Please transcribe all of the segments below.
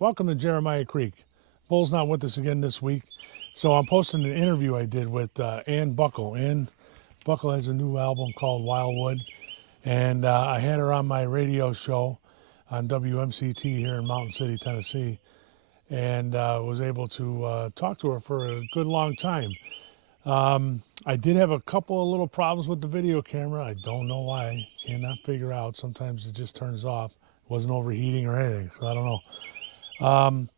Welcome to Jeremiah Creek. Bull's not with us again this week, so I'm posting an interview I did with Ann Buckle. Ann Buckle has a new album called Wildwood, and I had her on my radio show on WMCT here in Mountain City, Tennessee, and was able to talk to her for a good long time. I did have a couple of little problems with the video camera. I don't know why. Cannot figure out. Sometimes it just turns off. Wasn't overheating or anything, so I don't know.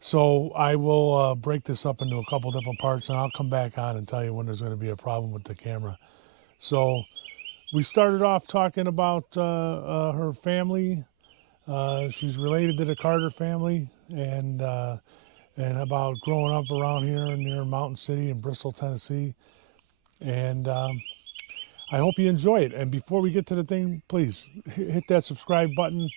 So I will break this up into a couple different parts, and I'll come back on and tell you when there's going to be a problem with the camera. So we started off talking about her family. She's related to the Carter family, and about growing up around here near Mountain City in Bristol, Tennessee. And I hope you enjoy it. And before we get to the thing, please hit that subscribe button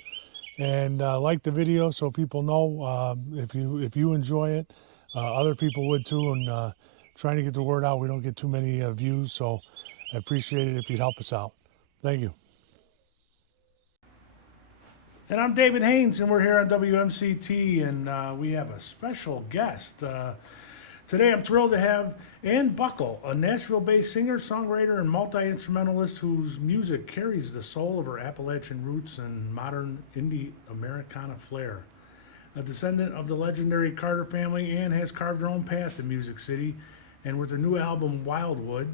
and like the video so people know if you enjoy it. Other people would too, and trying to get the word out. We don't get too many views, so I appreciate it if you'd help us out. Thank you. And I'm David Haynes, and we're here on WMCT, and we have a special guest. Today I'm thrilled to have Ann Buckle, a Nashville-based singer, songwriter, and multi-instrumentalist whose music carries the soul of her Appalachian roots and modern indie Americana flair. A descendant of the legendary Carter family, Ann has carved her own path in Music City, and with her new album Wildwood,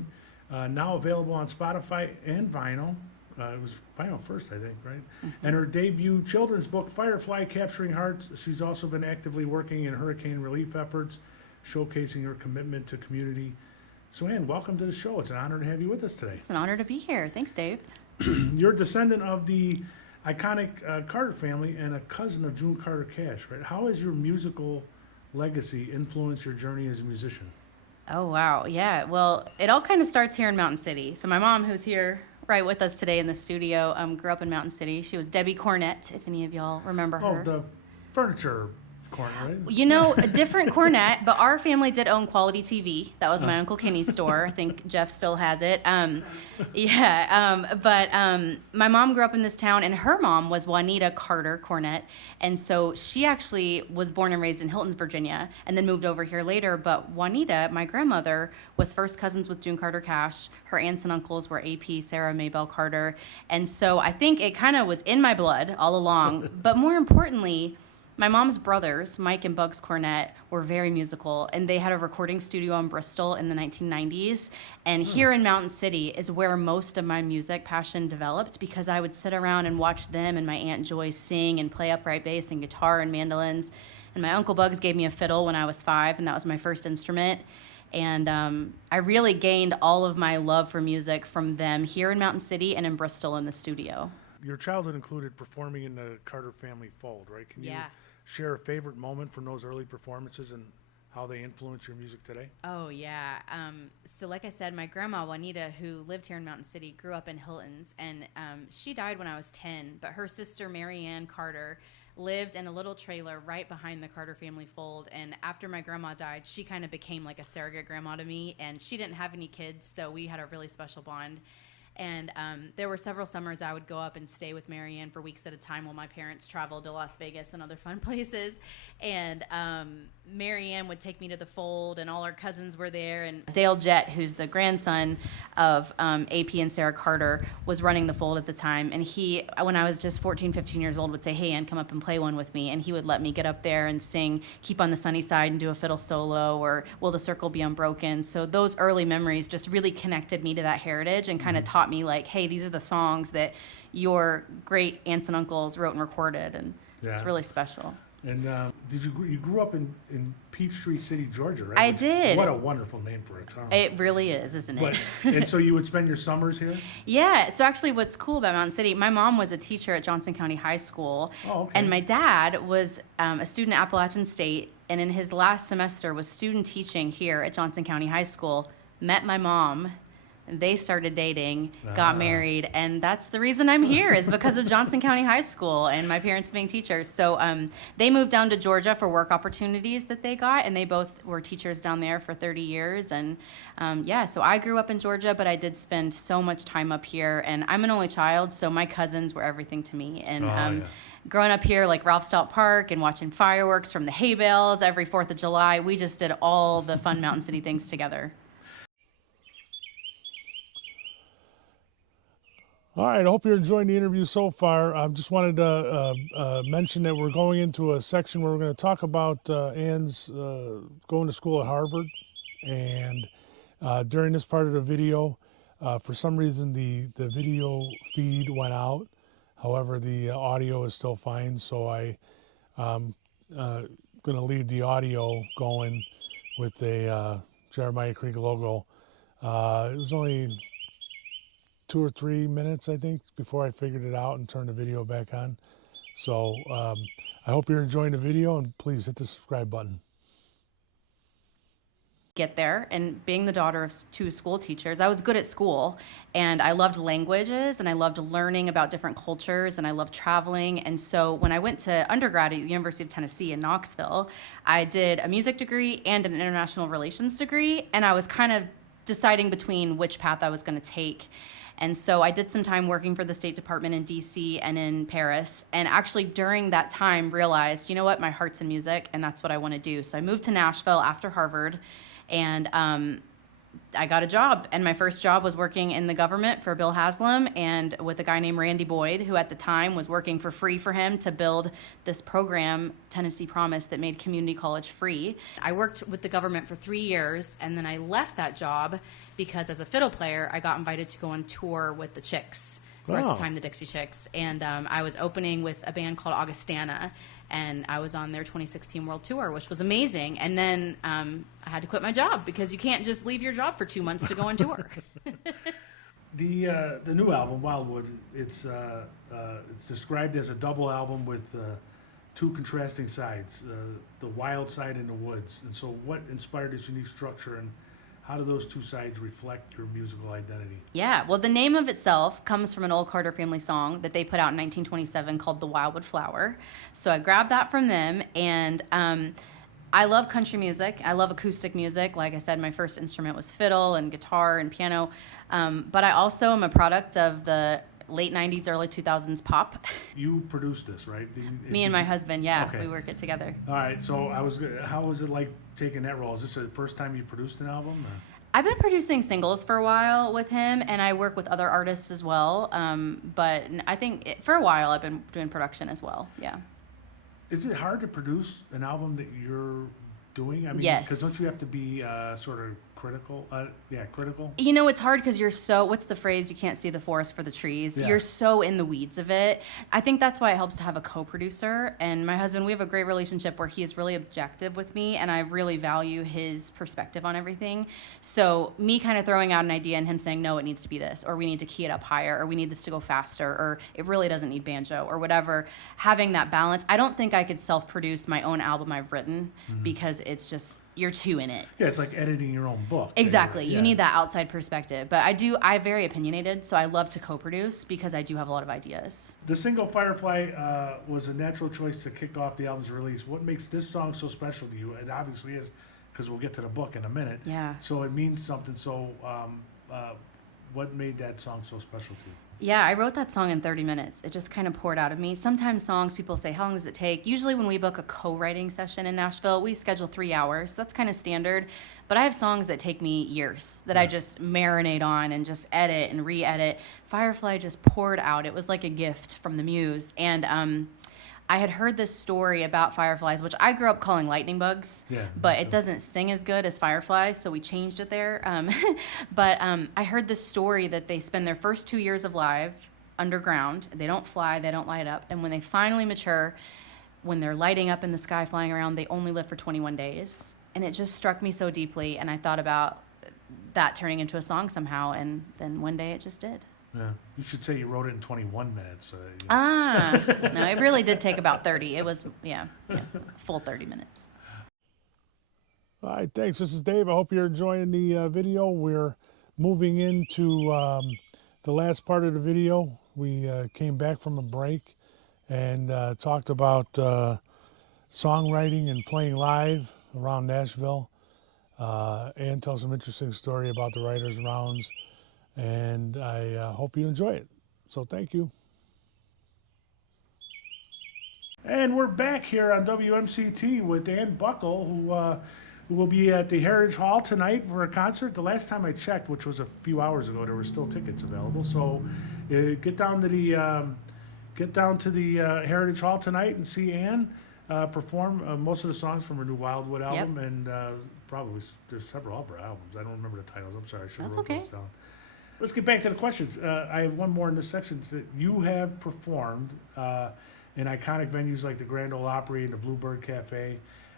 now available on Spotify and vinyl. It was vinyl first, I think, right? Mm-hmm. And her debut children's book, Firefly, Capturing Hearts. She's also been actively working in hurricane relief efforts, showcasing her commitment to community. So Ann, welcome to the show. It's an honor to have you with us today. It's an honor to be here. Thanks, Dave. You're a descendant of the iconic Carter family and a cousin of June Carter Cash, right? How has your musical legacy influenced your journey as a musician? Oh, wow. Yeah. Well, it all kind of starts here in Mountain City. So my mom, who's here right with us today in the studio, grew up in Mountain City. She was Debbie Cornett, if any of y'all remember her. Oh, the furniture corner, right? You know, a different Cornett, but our family did own Quality TV. That was my Uncle Kenny's store. I think Jeff still has it. But my mom grew up in this town, and her mom was Juanita Carter Cornett. And so she actually was born and raised in Hiltons, Virginia, and then moved over here later. But Juanita, my grandmother, was first cousins with June Carter Cash. Her aunts and uncles were AP, Sarah Maybelle Carter. And so I think it kind of was in my blood all along. But more importantly, my mom's brothers, Mike and Bugs Cornett, were very musical, and they had a recording studio in Bristol in the 1990s. And here in Mountain City is where most of my music passion developed, because I would sit around and watch them and my Aunt Joy sing and play upright bass and guitar and mandolins. And my Uncle Bugs gave me a fiddle when I was 5, and that was my first instrument. And I really gained all of my love for music from them here in Mountain City and in Bristol in the studio. Your childhood included performing in the Carter family fold, right? Can you share a favorite moment from those early performances and how they influence your music today? Oh, yeah. So like I said, my grandma, Juanita, who lived here in Mountain City, grew up in Hiltons, and she died when I was 10, but her sister, Mary Ann Carter, lived in a little trailer right behind the Carter family fold. And after my grandma died, she kind of became like a surrogate grandma to me, and she didn't have any kids, so we had a really special bond. And there were several summers I would go up and stay with Mary Ann for weeks at a time while my parents traveled to Las Vegas and other fun places. And Mary Ann would take me to the fold, and all our cousins were there. And Dale Jett, who's the grandson of AP and Sarah Carter, was running the fold at the time. And he, when I was just 14, 15 years old, would say, "Hey, Ann, come up and play one with me." And he would let me get up there and sing Keep on the Sunny Side and do a fiddle solo, or Will the Circle Be Unbroken. So those early memories just really connected me to that heritage and kind of taught me, like, hey, these are the songs that your great aunts and uncles wrote and recorded, and it's really special. And you grew up in Peachtree City, Georgia, right? I did. What a wonderful name for a town. It really is, isn't it? And so you would spend your summers here? Yeah. So actually what's cool about Mountain City, my mom was a teacher at Johnson County High School. Oh, okay. And my dad was a student at Appalachian State, and in his last semester was student teaching here at Johnson County High School, met my mom, They started dating, got married, and that's the reason I'm here is because of Johnson County High School and my parents being teachers. So they moved down to Georgia for work opportunities that they got, and they both were teachers down there for 30 years. And so I grew up in Georgia, but I did spend so much time up here, and I'm an only child, so my cousins were everything to me. And growing up here, like Ralph Stout Park and watching fireworks from the hay bales every 4th of July, we just did all the fun Mountain City things together. All right, I hope you're enjoying the interview so far. I just wanted to mention that we're going into a section where we're going to talk about Ann's going to school at Harvard. And during this part of the video, for some reason the video feed went out. However, the audio is still fine, so I'm going to leave the audio going with a Jeremiah Creek logo. It was only 2 or 3 minutes, I think, before I figured it out and turned the video back on. So I hope you're enjoying the video, and please hit the subscribe button. Get there, and being the daughter of 2 school teachers, I was good at school, and I loved languages, and I loved learning about different cultures, and I loved traveling. And so when I went to undergrad at the University of Tennessee in Knoxville, I did a music degree and an international relations degree, and I was kind of deciding between which path I was going to take. And so I did some time working for the State Department in DC and in Paris, and actually during that time realized, you know what, my heart's in music, and that's what I want to do. So I moved to Nashville after Harvard, and I got a job, and my first job was working in the government for Bill Haslam and with a guy named Randy Boyd, who at the time was working for free for him to build this program, Tennessee Promise, that made community college free. I worked with the government for 3 years, and then I left that job because as a fiddle player, I got invited to go on tour with the Chicks, or at the time the Dixie Chicks, and I was opening with a band called Augustana, and I was on their 2016 World Tour, which was amazing. And then I had to quit my job because you can't just leave your job for 2 months to go on tour. The new album, Wildwood, it's described as a double album with 2 contrasting sides, the wild side and the woods. And so what inspired this unique structure, and how do those 2 sides reflect your musical identity? Yeah, well, the name of itself comes from an old Carter family song that they put out in 1927 called The Wildwood Flower. So I grabbed that from them, and I love country music. I love acoustic music. Like I said, my first instrument was fiddle and guitar and piano. But I also am a product of the late 90s, early 2000s pop. You produced this, right? Me and my husband, yeah. Okay. We work it together. All right, so how was it like taking that role? Is this the first time you produced an album? Or? I've been producing singles for a while with him, and I work with other artists as well. But I think for a while I've been doing production as well, yeah. Is it hard to produce an album that you're doing? I mean, yes. Because don't you have to be sort of critical? Critical. You know, it's hard because you're so, what's the phrase? You can't see the forest for the trees. Yeah. You're so in the weeds of it. I think that's why it helps to have a co-producer. And my husband, we have a great relationship where he is really objective with me, and I really value his perspective on everything. So me kind of throwing out an idea and him saying, no, it needs to be this, or we need to key it up higher, or we need this to go faster, or it really doesn't need banjo, or whatever. Having that balance. I don't think I could self-produce my own album I've written because it's just, you're too in it. Yeah, it's like editing your own book. Exactly. You need that outside perspective. But I'm very opinionated, so I love to co-produce because I do have a lot of ideas. The single Firefly was a natural choice to kick off the album's release. What makes this song so special to you? It obviously is, because we'll get to the book in a minute. Yeah. So it means something. So what made that song so special to you? Yeah, I wrote that song in 30 minutes. It just kind of poured out of me. Sometimes songs, people say, how long does it take? Usually when we book a co-writing session in Nashville, we schedule 3 hours. So that's kind of standard. But I have songs that take me years that I just marinate on and just edit and re-edit. Firefly just poured out. It was like a gift from the muse. And I had heard this story about fireflies, which I grew up calling lightning bugs, but it doesn't sing as good as fireflies, so we changed it there. But I heard this story that they spend their first 2 years of life underground. They don't fly, they don't light up. And when they finally mature, when they're lighting up in the sky, flying around, they only live for 21 days. And it just struck me so deeply, and I thought about that turning into a song somehow, and then one day it just did. Yeah, you should say you wrote it in 21 minutes. No, it really did take about 30. It was, full 30 minutes. All right, thanks. This is Dave. I hope you're enjoying the video. We're moving into the last part of the video. We came back from a break and talked about songwriting and playing live around Nashville. And tell some interesting story about the writers' rounds. And I hope you enjoy it. So thank you. And we're back here on WMCT with Ann Buckle, who will be at the Heritage Hall tonight for a concert. The last time I checked, which was a few hours ago, there were still tickets available. So get down to the Heritage Hall tonight and see Ann perform most of the songs from her new Wildwood album, and probably there's several other albums. I don't remember the titles. I'm sorry, I should have wrote those down. Let's get back to the questions. I have one more in this section. That you have performed in iconic venues like the Grand Ole Opry and the Bluebird Cafe.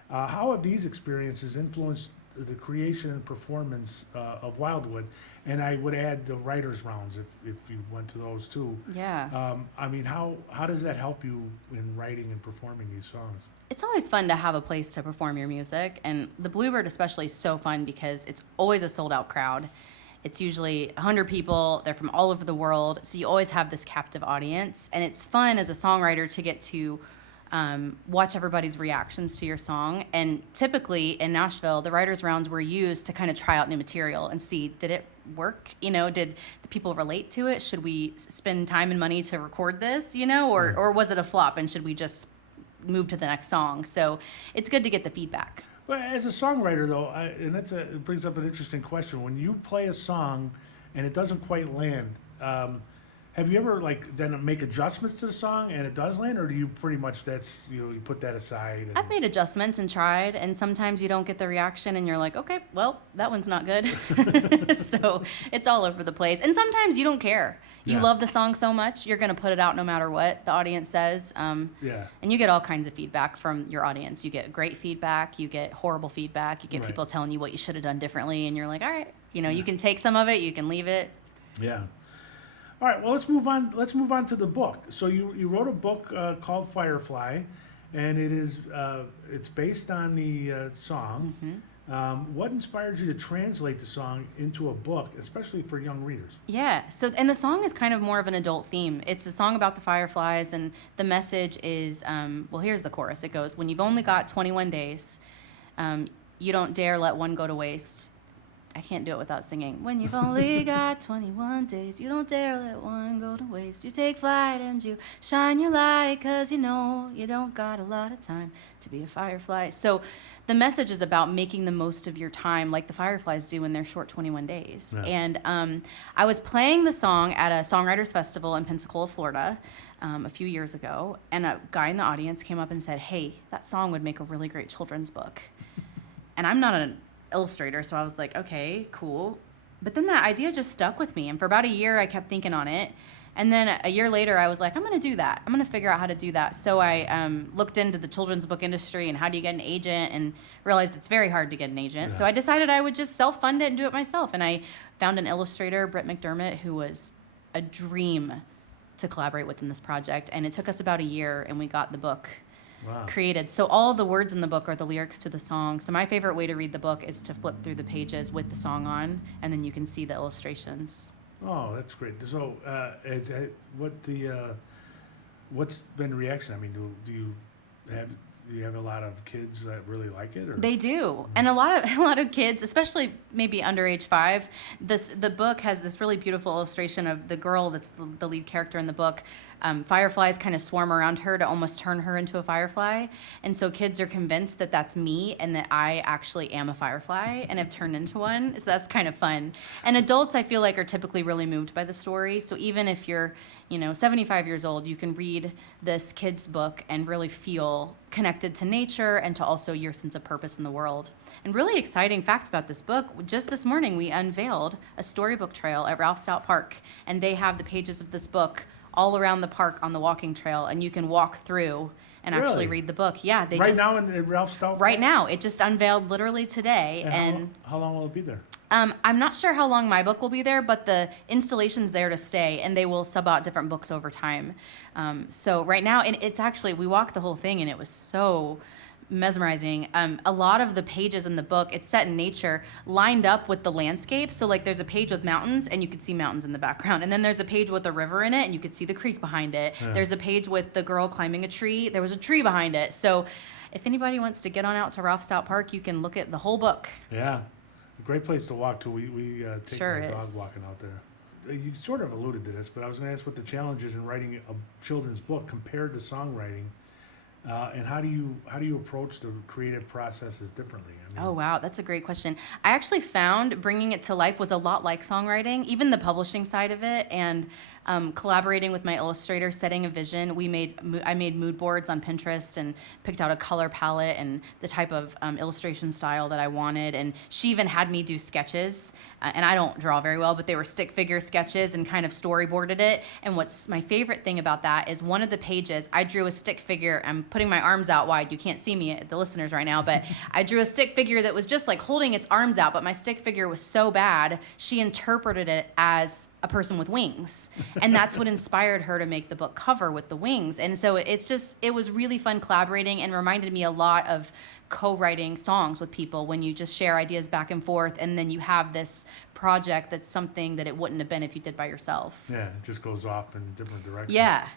How have these experiences influenced the creation and performance of Wildwood? And I would add the writers' rounds if you went to those too. Yeah. I mean, how does that help you in writing and performing these songs? It's always fun to have a place to perform your music, and the Bluebird especially is so fun because it's always a sold-out crowd. It's usually 100 people. They're from all over the world, so you always have this captive audience, and it's fun as a songwriter to get to watch everybody's reactions to your song. And typically in Nashville, the writers' rounds were used to kind of try out new material and see, did it work? You know, did the people relate to it? Should we spend time and money to record this? You know, or was it a flop? And should we just move to the next song? So it's good to get the feedback. But as a songwriter, though, it brings up an interesting question. When you play a song and it doesn't quite land, have you ever then make adjustments to the song and it does land, or do you pretty much you put that aside? I've made adjustments and tried, and sometimes you don't get the reaction, and you're like, okay, well, that one's not good. So it's all over the place, and sometimes you don't care. You love the song so much, you're gonna put it out no matter what the audience says. And you get all kinds of feedback from your audience. You get great feedback, you get horrible feedback, you get people telling you what you should have done differently, and you're like, all right, you can take some of it, you can leave it. Yeah. All right, well, let's move on. Let's move on to the book. So you wrote a book called Firefly, and it's based on the song. Mm-hmm. What inspired you to translate the song into a book, especially for young readers? Yeah, and the song is kind of more of an adult theme. It's a song about the fireflies, and the message is, here's the chorus. It goes, when you've only got 21 days, you don't dare let one go to waste. I can't do it without singing. When you've only got 21 days, you don't dare let one go to waste. You take flight and you shine your light, 'cause you know you don't got a lot of time to be a firefly. So the message is about making the most of your time like the fireflies do in their short 21 days. Yeah. And I was playing the song at a songwriters festival in Pensacola, Florida, a few years ago, and a guy in the audience came up and said, hey, that song would make a really great children's book. And I'm not an illustrator, so I was like, okay, cool. But then that idea just stuck with me, and for about a year I kept thinking on it, and then a year later I was like, I'm gonna do that. I'm gonna figure out how to do that. So I looked into the children's book industry and how do you get an agent, and realized it's very hard to get an agent. Yeah. So I decided I would just self-fund it and do it myself, and I found an illustrator, Britt McDermott, who was a dream to collaborate with in this project, and it took us about a year, and we got the book created. So all the words in the book are the lyrics to the song. So my favorite way to read the book is to flip through the pages with the song on, and then you can see the illustrations. Oh, that's great. So what's been the reaction? I mean, do you have a lot of kids that really like it? Or? They do, and a lot of kids, especially maybe under age 5. The book has this really beautiful illustration of the girl that's the lead character in the book. Fireflies kind of swarm around her to almost turn her into a firefly, and so kids are convinced that that's me and that I actually am a firefly and have turned into one. So that's kind of fun. And adults, I feel like, are typically really moved by the story. So even if you're 75 years old, you can read this kid's book and really feel connected to nature and to also your sense of purpose in the world. And really exciting facts about this book. Just this morning, we unveiled a storybook trail at Ralph Stout Park, and they have the pages of this book all around the park on the walking trail, and you can walk through and actually read the book. Yeah, they right now in Ralph Stout. Right now, it just unveiled literally today. And how long will it be there? I'm not sure how long my book will be there, but the installation's there to stay, and they will sub out different books over time. So right now, and it's actually, we walked the whole thing, and it was so mesmerizing. A lot of the pages in the book, it's set in nature, lined up with the landscape. So like there's a page with mountains and you could see mountains in the background. And then there's a page with a river in it and you could see the creek behind it. Yeah. There's a page with the girl climbing a tree. There was a tree behind it. So if anybody wants to get on out to Ralph Stout Park, you can look at the whole book. Yeah, a great place to walk to. We take Sure my dog is. walking out there. You sort of alluded to this, but I was going to ask what the challenge is in writing a children's book compared to songwriting, and how do you approach the creative processes differently? I mean, Oh, wow. That's a great question. I actually found bringing it to life was a lot like songwriting, even the publishing side of it, and collaborating with my illustrator, setting a vision. I made mood boards on Pinterest and picked out a color palette and the type of illustration style that I wanted. And she even had me do sketches. And I don't draw very well, but they were stick figure sketches and kind of storyboarded it. And what's my favorite thing about that is one of the pages, I drew a stick figure. I'm putting my arms out wide. You can't see me, the listeners, right now, but I drew a stick figure that was just like holding its arms out, but my stick figure was so bad, she interpreted it as a person with wings. And that's what inspired her to make the book cover with the wings. And so it was really fun collaborating and reminded me a lot of co-writing songs with people when you just share ideas back and forth and then you have this project that's something that it wouldn't have been if you did by yourself. yeah, it just goes off in different directions. Yeah.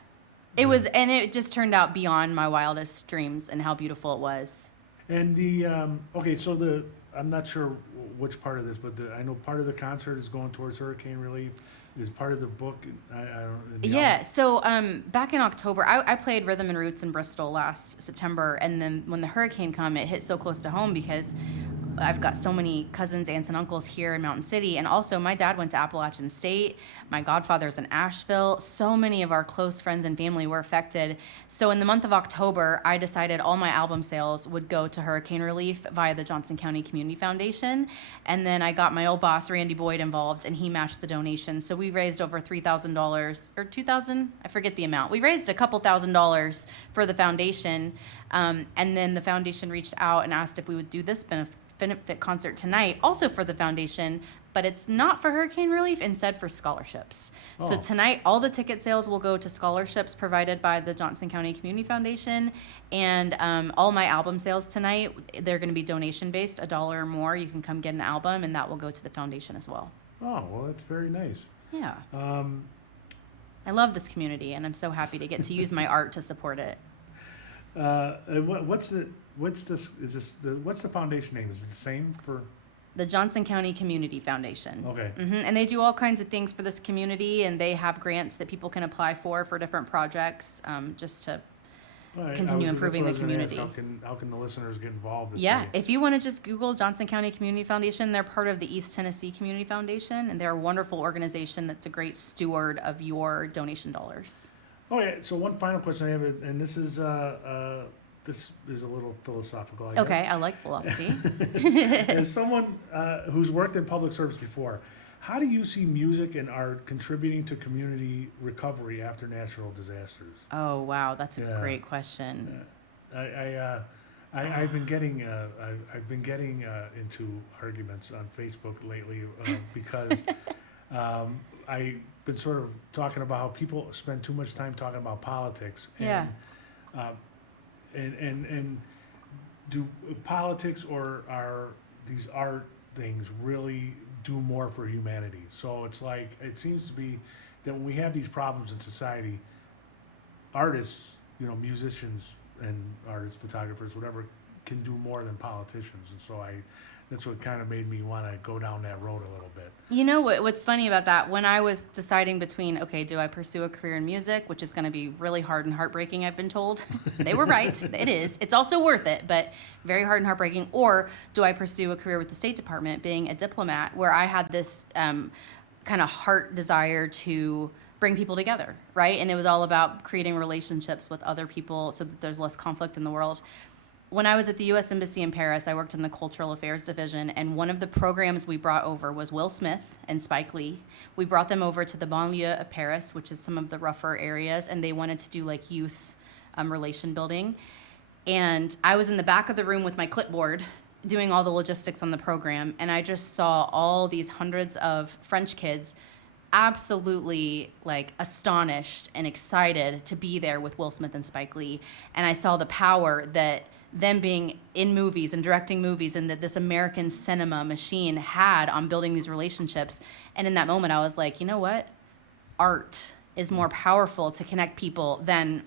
It just turned out beyond my wildest dreams and how beautiful it was. And I'm not sure which part of this, but I know part of the concert is going towards hurricane relief. Is part of the book? I don't. Yeah. So back in October, I played Rhythm and Roots in Bristol last September, and then when the hurricane came, it hit so close to home because I've got so many cousins, aunts, and uncles here in Mountain City, and also my dad went to Appalachian State. My godfather's in Asheville. So many of our close friends and family were affected. So in the month of October, I decided all my album sales would go to hurricane relief via the Johnson County Community Foundation. And then I got my old boss, Randy Boyd, involved, and he matched the donation. So we raised over $3,000 or $2,000. I forget the amount. We raised a couple $1,000s for the foundation. And then the foundation reached out and asked if we would do this benefit concert tonight, also for the foundation, but it's not for hurricane relief, instead for scholarships. Oh. So tonight, all the ticket sales will go to scholarships provided by the Johnson County Community Foundation, and all my album sales tonight, they're going to be donation based, $1 or more. You can come get an album, and that will go to the foundation as well. Oh, well, that's very nice. Yeah. I love this community, and I'm so happy to get to use my art to support it. And what's the foundation name? Is it the same for? The Johnson County Community Foundation. Okay. And they do all kinds of things for this community, and they have grants that people can apply for different projects, just to All right, continue improving that's the what I was community. gonna ask. How can the listeners get involved? Yeah, if you want to just Google Johnson County Community Foundation, they're part of the East Tennessee Community Foundation, and they're a wonderful organization that's a great steward of your donation dollars. Okay, so one final question I have, and this is a little philosophical, I guess. Okay, I like philosophy. As someone who's worked in public service before, how do you see music and art contributing to community recovery after natural disasters? Oh, wow, that's a Yeah. great question. I've been getting into arguments on Facebook lately because I've been sort of talking about how people spend too much time talking about politics. Yeah. And do politics or are these art things really do more for humanity? So it's like, it seems to be that when we have these problems in society, artists, musicians and artists, photographers, whatever, can do more than politicians. And so that's what kind of made me want to go down that road a little bit. You know what's funny about that? When I was deciding between, okay, do I pursue a career in music, which is going to be really hard and heartbreaking, I've been told. They were right. It is. It's also worth it, but very hard and heartbreaking. Or do I pursue a career with the State Department, being a diplomat, where I had this kind of heart desire to bring people together, right? And it was all about creating relationships with other people so that there's less conflict in the world. When I was at the U.S. Embassy in Paris, I worked in the Cultural Affairs Division, and one of the programs we brought over was Will Smith and Spike Lee. We brought them over to the banlieue of Paris, which is some of the rougher areas, and they wanted to do like youth relation building. And I was in the back of the room with my clipboard doing all the logistics on the program, and I just saw all these hundreds of French kids absolutely like astonished and excited to be there with Will Smith and Spike Lee. And I saw the power that them being in movies and directing movies, and that this American cinema machine had on building these relationships. And in that moment, I was like, you know what? Art is more powerful to connect people than,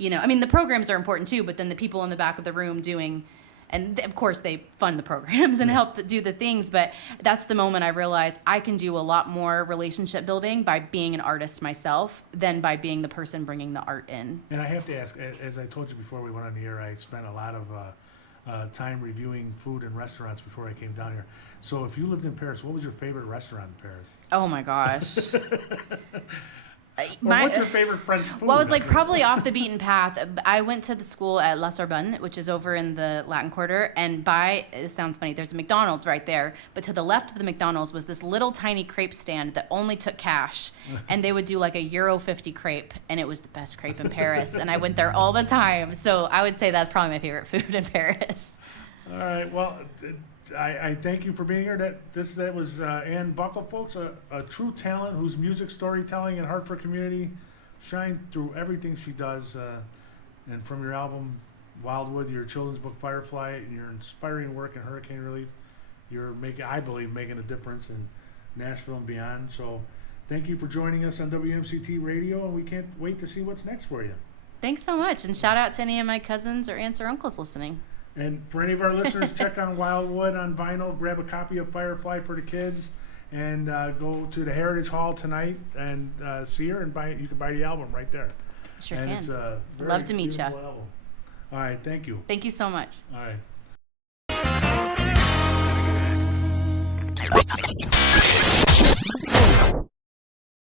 I mean, the programs are important too, but then the people in the back of the room doing, and of course they fund the programs and help do the things, but that's the moment I realized I can do a lot more relationship building by being an artist myself than by being the person bringing the art in. And I have to ask, as I told you before we went on the air, I spent a lot of time reviewing food and restaurants before I came down here. So if you lived in Paris, what was your favorite restaurant in Paris? Oh my gosh. What's your favorite French food? Well, it was like probably off the beaten path. I went to the school at La Sorbonne, which is over in the Latin Quarter, and it sounds funny, there's a McDonald's right there, but to the left of the McDonald's was this little tiny crepe stand that only took cash, and they would do like a €1.50 crepe, and it was the best crepe in Paris, and I went there all the time. So I would say that's probably my favorite food in Paris. All right, well, I thank you for being here. That was Ann Buckle, folks, a true talent whose music storytelling and Hartford community shine through everything she does. And from your album Wildwood, your children's book Firefly, and your inspiring work in hurricane relief, you're making a difference in Nashville and beyond. So thank you for joining us on WMCT Radio, and we can't wait to see what's next for you. Thanks so much, and shout out to any of my cousins or aunts or uncles listening. And for any of our listeners, check on Wildwood on vinyl, grab a copy of Firefly for the kids, and go to the Heritage Hall tonight and see her and buy it. You can buy the album right there. Sure and can. It's a very love to meet you. album. All right, thank you. Thank you so much. All right.